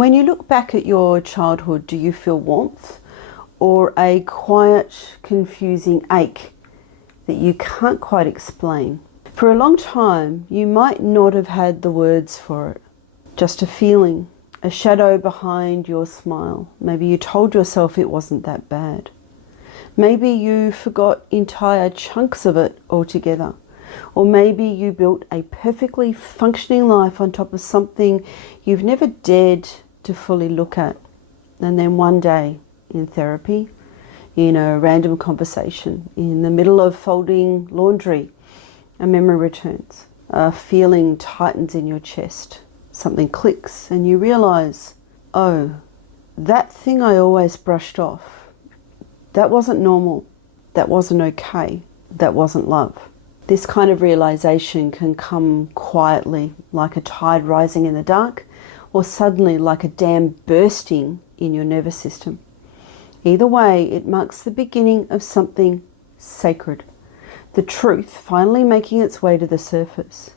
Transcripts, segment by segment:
When you look back at your childhood, do you feel warmth or a quiet, confusing ache that you can't quite explain? For a long time, you might not have had the words for it. Just a feeling, a shadow behind your smile. Maybe you told yourself it wasn't that bad. Maybe you forgot entire chunks of it altogether. Or maybe you built a perfectly functioning life on top of something you've never dared to fully look at. And then one day, in therapy, in a random conversation, in the middle of folding laundry, a memory returns. A feeling tightens in your chest. Something clicks and you realize, oh, that thing I always brushed off, that wasn't normal, that wasn't okay, that wasn't love. This kind of realization can come quietly, like a tide rising in the dark, or suddenly like a dam bursting in your nervous system. Either way, it marks the beginning of something sacred, the truth finally making its way to the surface.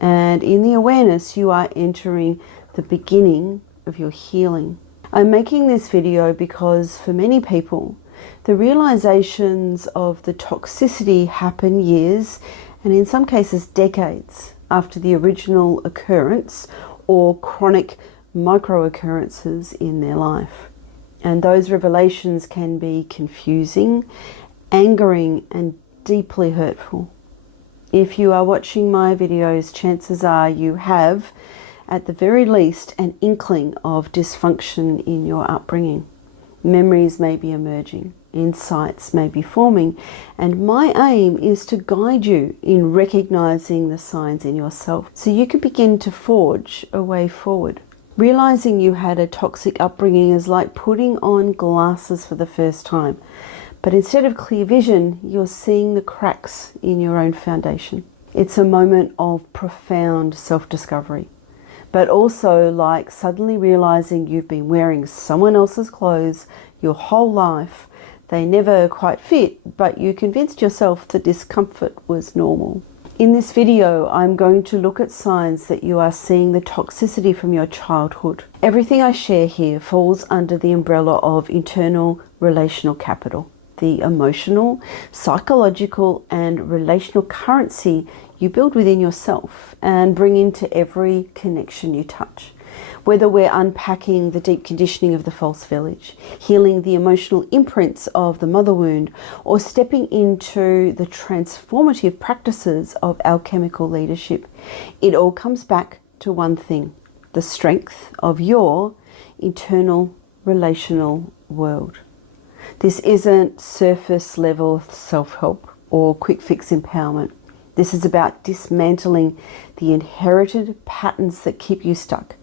And in the awareness, you are entering the beginning of your healing. I'm making this video because for many people, the realizations of the toxicity happen years, and in some cases decades, after the original occurrence or chronic micro-occurrences in their life. And those revelations can be confusing, angering, and deeply hurtful. If you are watching my videos, chances are you have, at the very least, an inkling of dysfunction in your upbringing. Memories may be emerging, insights may be forming, and my aim is to guide you in recognizing the signs in yourself so you can begin to forge a way forward. Realizing you had a toxic upbringing is like putting on glasses for the first time, but instead of clear vision, you're seeing the cracks in your own foundation. It's a moment of profound self-discovery, but also like suddenly realizing you've been wearing someone else's clothes your whole life. They never quite fit, but you convinced yourself the discomfort was normal. In this video, I'm going to look at signs that you are seeing the toxicity from your childhood. Everything I share here falls under the umbrella of internal relational capital, the emotional, psychological, and relational currency you build within yourself and bring into every connection you touch. Whether we're unpacking the deep conditioning of the false village, healing the emotional imprints of the mother wound, or stepping into the transformative practices of alchemical leadership, it all comes back to one thing: the strength of your internal relational world. This isn't surface level self-help or quick fix empowerment. This is about dismantling the inherited patterns that keep you stuck,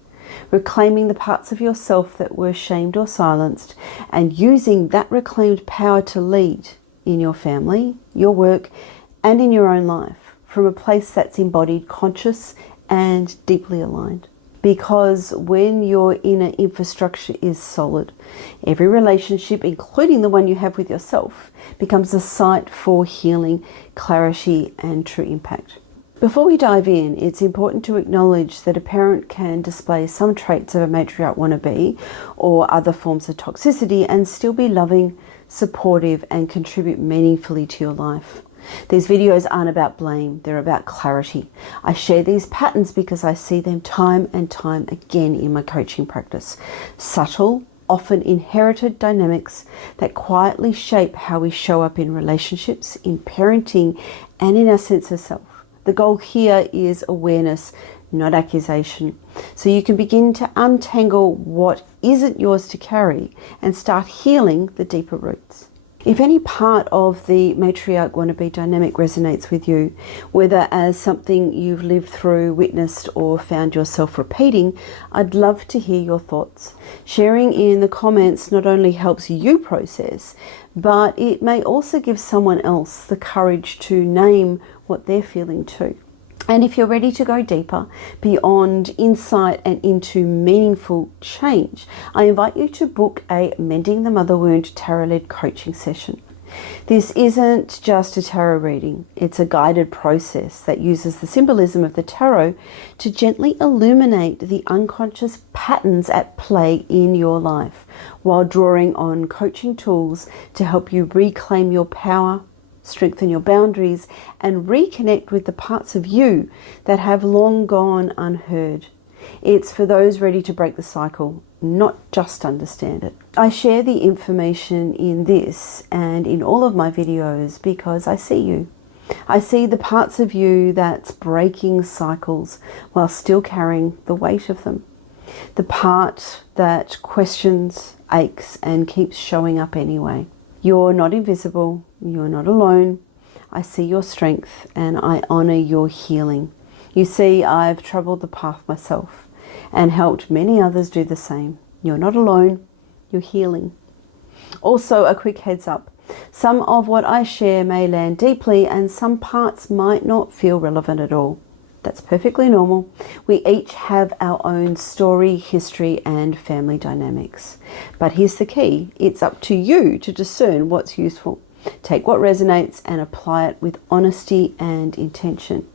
reclaiming the parts of yourself that were shamed or silenced, and using that reclaimed power to lead in your family, your work, and in your own life from a place that's embodied, conscious, and deeply aligned. Because when your inner infrastructure is solid, every relationship, including the one you have with yourself, becomes a site for healing, clarity, and true impact. Before we dive in, it's important to acknowledge that a parent can display some traits of a matriarch wannabe or other forms of toxicity and still be loving, supportive, and contribute meaningfully to your life. These videos aren't about blame, they're about clarity. I share these patterns because I see them time and time again in my coaching practice. Subtle, often inherited dynamics that quietly shape how we show up in relationships, in parenting, and in our sense of self. The goal here is awareness, not accusation, so you can begin to untangle what isn't yours to carry and start healing the deeper roots. If any part of the matriarch wannabe dynamic resonates with you, whether as something you've lived through, witnessed, or found yourself repeating, I'd love to hear your thoughts. Sharing in the comments not only helps you process, but it may also give someone else the courage to name what they're feeling too. And if you're ready to go deeper, beyond insight and into meaningful change, I invite you to book a Mending the Mother Wound tarot-led coaching session. This isn't just a tarot reading, it's a guided process that uses the symbolism of the tarot to gently illuminate the unconscious patterns at play in your life, while drawing on coaching tools to help you reclaim your power, strengthen your boundaries, and reconnect with the parts of you that have long gone unheard. It's for those ready to break the cycle, not just understand it. I share the information in this and in all of my videos because I see you. I see the parts of you that's breaking cycles while still carrying the weight of them. The part that questions, aches, and keeps showing up anyway. You're not invisible. You're not alone. I see your strength and I honor your healing. You see, I've traveled the path myself and helped many others do the same. You're not alone. You're healing. Also, a quick heads up. Some of what I share may land deeply and some parts might not feel relevant at all. That's perfectly normal. We each have our own story, history, and family dynamics. But here's the key. It's up to you to discern what's useful. Take what resonates and apply it with honesty and intention.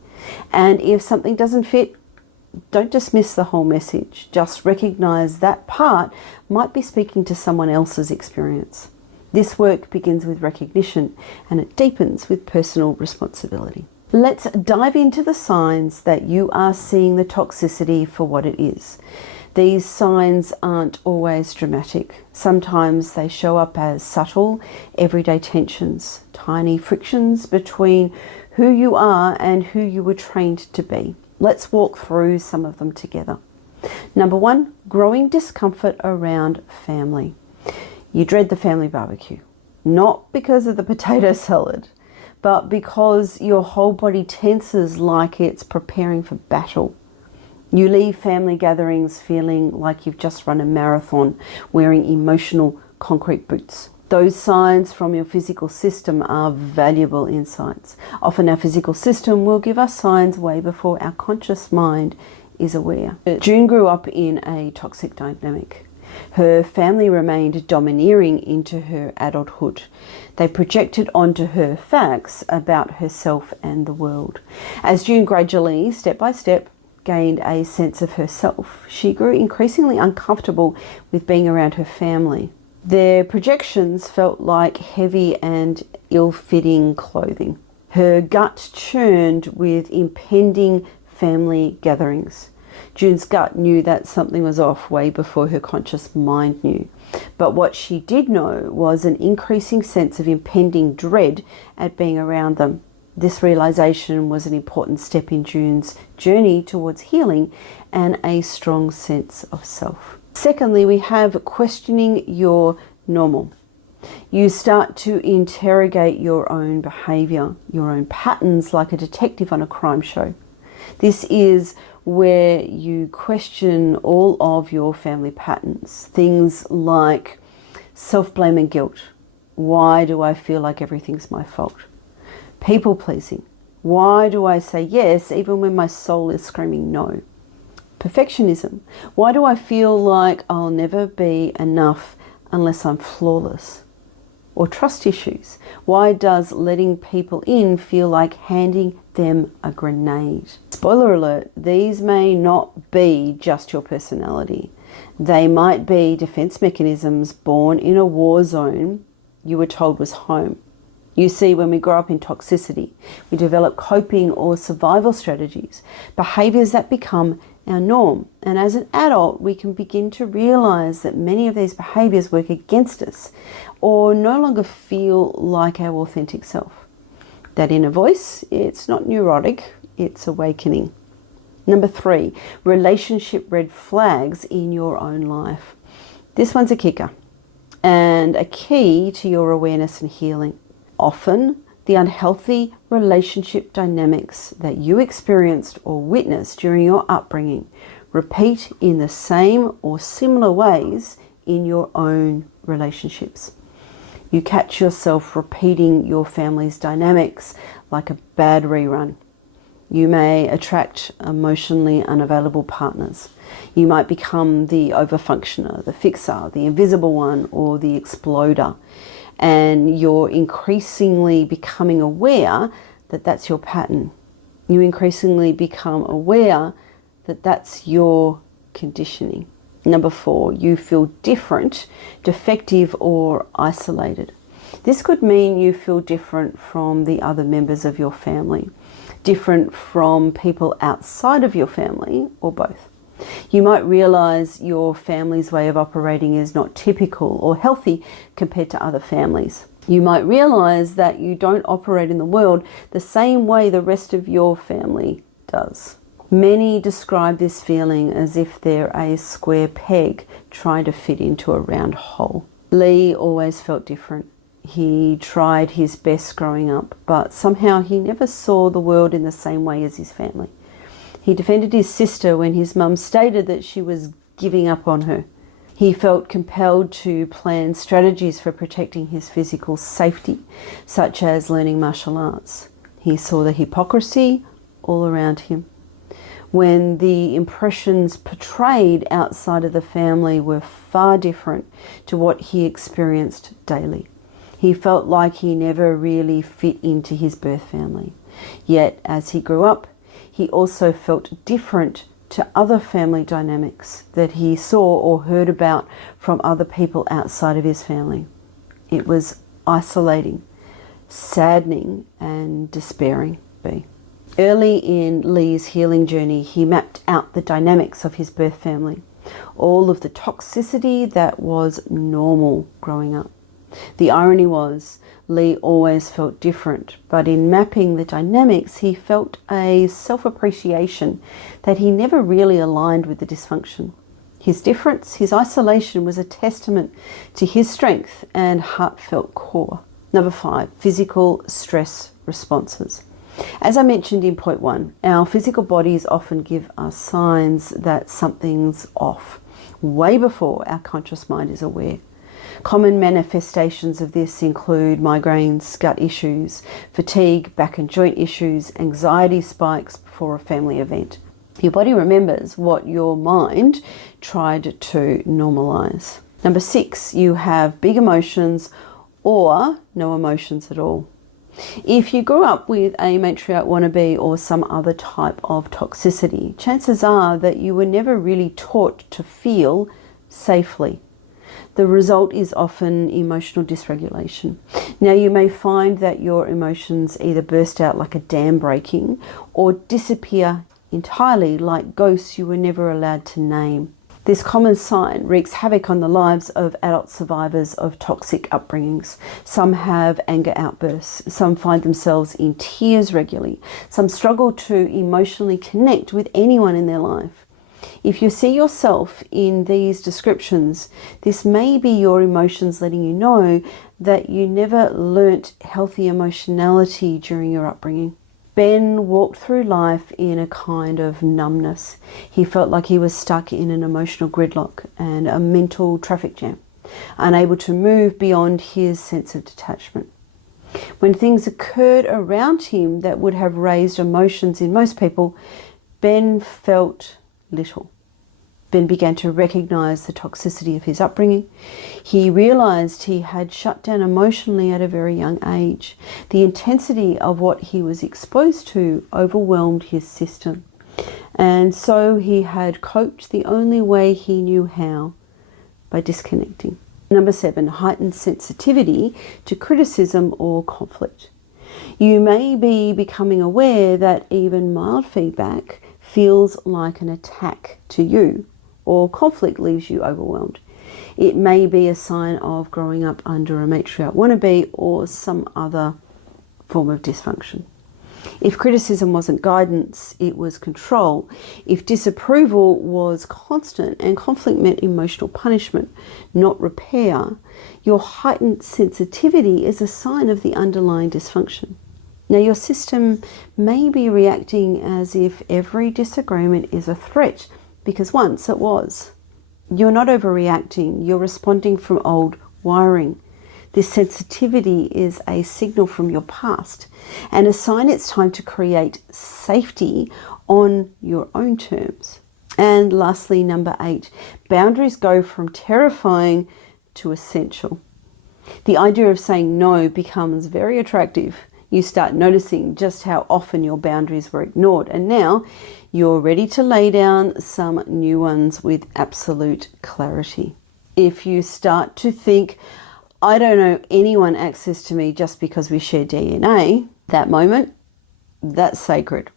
And if something doesn't fit, don't dismiss the whole message. Just recognize that part might be speaking to someone else's experience. This work begins with recognition and it deepens with personal responsibility. Let's dive into the signs that you are seeing the toxicity for what it is. These signs aren't always dramatic. Sometimes they show up as subtle, everyday tensions, tiny frictions between who you are and who you were trained to be. Let's walk through some of them together. Number one, growing discomfort around family. You dread the family barbecue, not because of the potato salad, but because your whole body tenses like it's preparing for battle. You leave family gatherings feeling like you've just run a marathon, wearing emotional concrete boots. Those signs from your physical system are valuable insights. Often our physical system will give us signs way before our conscious mind is aware. June grew up in a toxic dynamic. Her family remained domineering into her adulthood. They projected onto her facts about herself and the world. As June gradually, step by step, gained a sense of herself, she grew increasingly uncomfortable with being around her family. Their projections felt like heavy and ill-fitting clothing. Her gut churned with impending family gatherings. June's gut knew that something was off way before her conscious mind knew. But what she did know was an increasing sense of impending dread at being around them. This realization was an important step in June's journey towards healing and a strong sense of self. Secondly, we have questioning your normal. You start to interrogate your own behavior, your own patterns, like a detective on a crime show. This is where you question all of your family patterns. Things like self-blame and guilt. Why do I feel like everything's my fault? People-pleasing. Why do I say yes even when my soul is screaming no? Perfectionism. Why do I feel like I'll never be enough unless I'm flawless? Or trust issues. Why does letting people in feel like handing them a grenade? Spoiler alert, these may not be just your personality. They might be defense mechanisms born in a war zone you were told was home. You see, when we grow up in toxicity, we develop coping or survival strategies, behaviors that become our norm. And as an adult, we can begin to realize that many of these behaviors work against us or no longer feel like our authentic self. That inner voice, it's not neurotic, it's awakening. Number 3, relationship red flags in your own life. This one's a kicker and a key to your awareness and healing. Often, the unhealthy relationship dynamics that you experienced or witnessed during your upbringing repeat in the same or similar ways in your own relationships. You catch yourself repeating your family's dynamics like a bad rerun. You may attract emotionally unavailable partners. You might become the overfunctioner, the fixer, the invisible one, or the exploder. And you're increasingly becoming aware that that's your pattern. You increasingly become aware that that's your conditioning. Number 4, you feel different, defective, or isolated. This could mean you feel different from the other members of your family, different from people outside of your family, or both. You might realize your family's way of operating is not typical or healthy compared to other families. You might realize that you don't operate in the world the same way the rest of your family does. Many describe this feeling as if they're a square peg trying to fit into a round hole. Lee always felt different. He tried his best growing up, but somehow he never saw the world in the same way as his family. He defended his sister when his mum stated that she was giving up on her. He felt compelled to plan strategies for protecting his physical safety, such as learning martial arts. He saw the hypocrisy all around him. When the impressions portrayed outside of the family were far different to what he experienced daily. He felt like he never really fit into his birth family. Yet, as he grew up, he also felt different to other family dynamics that he saw or heard about from other people outside of his family. It was isolating, saddening, and despairing. Early in Lee's healing journey, he mapped out the dynamics of his birth family, all of the toxicity that was normal growing up. The irony was, Lee always felt different, but in mapping the dynamics, he felt a self-appreciation that he never really aligned with the dysfunction. His difference, his isolation, was a testament to his strength and heartfelt core. Number 5, physical stress responses. As I mentioned in point 1, our physical bodies often give us signs that something's off, way before our conscious mind is aware. Common manifestations of this include migraines, gut issues, fatigue, back and joint issues, anxiety spikes before a family event. Your body remembers what your mind tried to normalize. Number 6, you have big emotions or no emotions at all. If you grew up with a matriarch wannabe or some other type of toxicity, chances are that you were never really taught to feel safely. The result is often emotional dysregulation. Now, you may find that your emotions either burst out like a dam breaking or disappear entirely like ghosts you were never allowed to name. This common sign wreaks havoc on the lives of adult survivors of toxic upbringings. Some have anger outbursts, some find themselves in tears regularly, some struggle to emotionally connect with anyone in their life. If you see yourself in these descriptions, this may be your emotions letting you know that you never learnt healthy emotionality during your upbringing. Ben walked through life in a kind of numbness. He felt like he was stuck in an emotional gridlock and a mental traffic jam, unable to move beyond his sense of detachment. When things occurred around him that would have raised emotions in most people, Ben felt little. Ben began to recognize the toxicity of his upbringing. He realized he had shut down emotionally at a very young age. The intensity of what he was exposed to overwhelmed his system. And so he had coped the only way he knew how, by disconnecting. Number 7, heightened sensitivity to criticism or conflict. You may be becoming aware that even mild feedback feels like an attack to you, or conflict leaves you overwhelmed. It may be a sign of growing up under a matriarch wannabe or some other form of dysfunction. If criticism wasn't guidance, it was control. If disapproval was constant and conflict meant emotional punishment, not repair, your heightened sensitivity is a sign of the underlying dysfunction. Now, your system may be reacting as if every disagreement is a threat, because once it was. You're not overreacting, you're responding from old wiring. This sensitivity is a signal from your past and a sign it's time to create safety on your own terms. And lastly, number 8, boundaries go from terrifying to essential. The idea of saying no becomes very attractive. You start noticing just how often your boundaries were ignored, and now you're ready to lay down some new ones with absolute clarity. If you start to think, I don't owe anyone access to me just because we share DNA, that moment, that's sacred.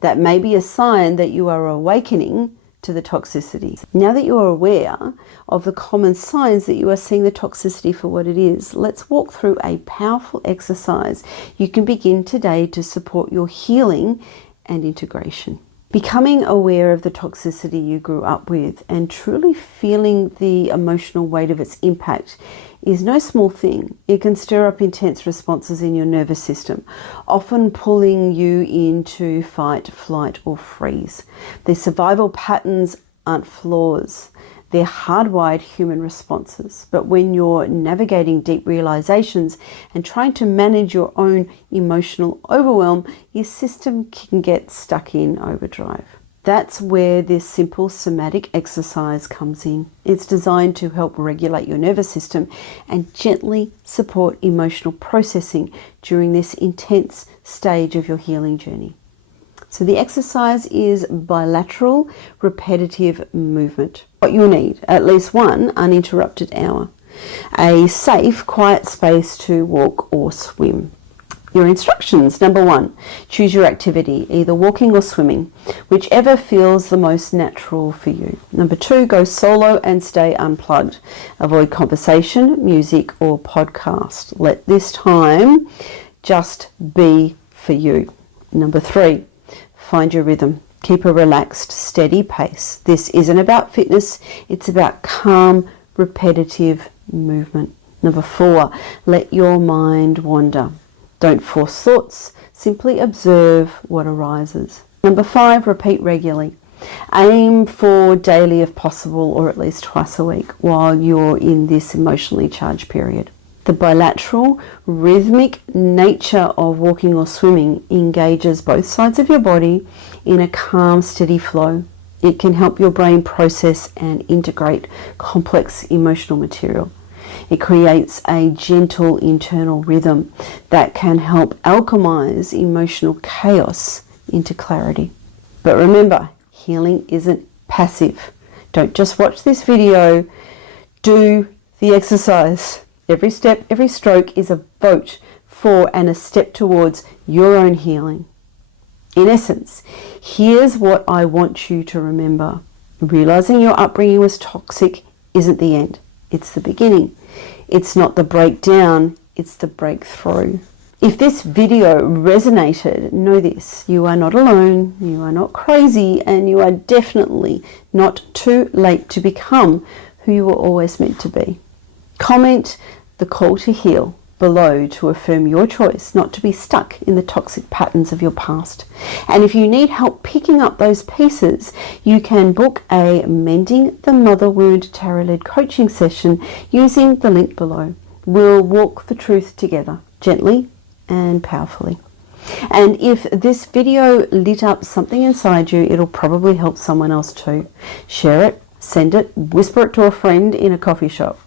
That may be a sign that you are awakening to the toxicity. Now that you are aware of the common signs that you are seeing the toxicity for what it is, let's walk through a powerful exercise you can begin today to support your healing and integration. Becoming aware of the toxicity you grew up with and truly feeling the emotional weight of its impact is no small thing. It can stir up intense responses in your nervous system, often pulling you into fight, flight, or freeze. These survival patterns aren't flaws. They're hardwired human responses. But when you're navigating deep realizations and trying to manage your own emotional overwhelm, your system can get stuck in overdrive. That's where this simple somatic exercise comes in. It's designed to help regulate your nervous system and gently support emotional processing during this intense stage of your healing journey. So the exercise is bilateral repetitive movement. What you'll need, at least one uninterrupted hour. A safe, quiet space to walk or swim. Your instructions: number 1, choose your activity, either walking or swimming, whichever feels the most natural for you. Number 2, go solo and stay unplugged. Avoid conversation, music, or podcast. Let this time just be for you. Number 3, find your rhythm. Keep a relaxed, steady pace. This isn't about fitness, it's about calm, repetitive movement. Number 4, let your mind wander. Don't force thoughts, simply observe what arises. Number 5, repeat regularly. Aim for daily if possible, or at least twice a week while you're in this emotionally charged period. The bilateral, rhythmic nature of walking or swimming engages both sides of your body in a calm, steady flow. It can help your brain process and integrate complex emotional material. It creates a gentle internal rhythm that can help alchemize emotional chaos into clarity. But remember, healing isn't passive. Don't just watch this video, do the exercise. Every step, every stroke is a vote for and a step towards your own healing. In essence, here's what I want you to remember. Realizing your upbringing was toxic isn't the end. It's the beginning. It's not the breakdown, it's the breakthrough. If this video resonated, know this: you are not alone, you are not crazy, and you are definitely not too late to become who you were always meant to be. Comment the call to heal below to affirm your choice not to be stuck in the toxic patterns of your past. And if you need help picking up those pieces, you can book a Mending the Mother Wound Tarot-led coaching session using the link below. We'll walk the truth together, gently and powerfully. And if this video lit up something inside you, it'll probably help someone else too. Share it, send it, whisper it to a friend in a coffee shop.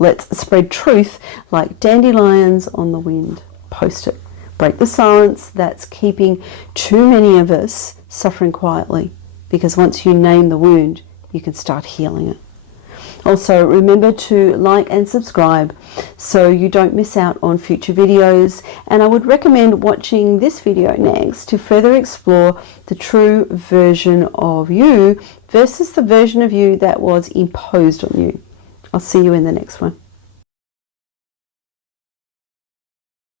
Let's spread truth like dandelions on the wind. Post it. Break the silence that's keeping too many of us suffering quietly. Because once you name the wound, you can start healing it. Also, remember to like and subscribe so you don't miss out on future videos. And I would recommend watching this video next to further explore the true version of you versus the version of you that was imposed on you. I'll see you in the next one.